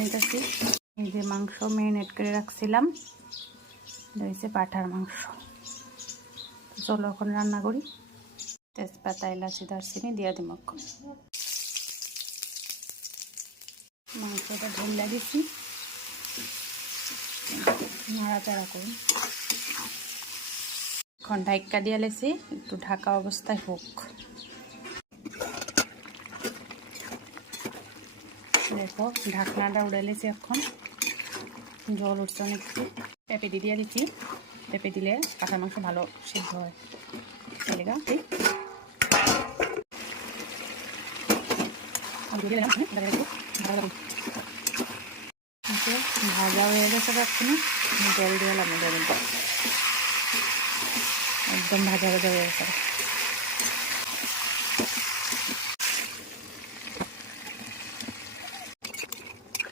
নিতেছি। এই যে মাংস ম্যারিনেট করে রাখছিলাম, রয়েছে পাঠার মাংস। চলো এখন রান্না করি। তেজপাতা, এলাচি, দারচিনি দিয়ে দিব। মাংসটা ঢেলে দিচ্ছি, নাড়াচাড়া করুন। এখন ঢাকা দিয়ে লেছি, একটু ঢাকা অবস্থায় হোক। দেখো ঢাকনাটা উড়ে লেছি, এখন জল উঠছে অনেকটু। পেঁপে দিয়ে দিচ্ছি, পেঁপে দিলে পাঠার মাংস ভালো সিদ্ধ হয়। ভাজা হয়ে গেছে, এখন জল দিয়ে একদম ভাজা ভাজা হয়ে গেছে।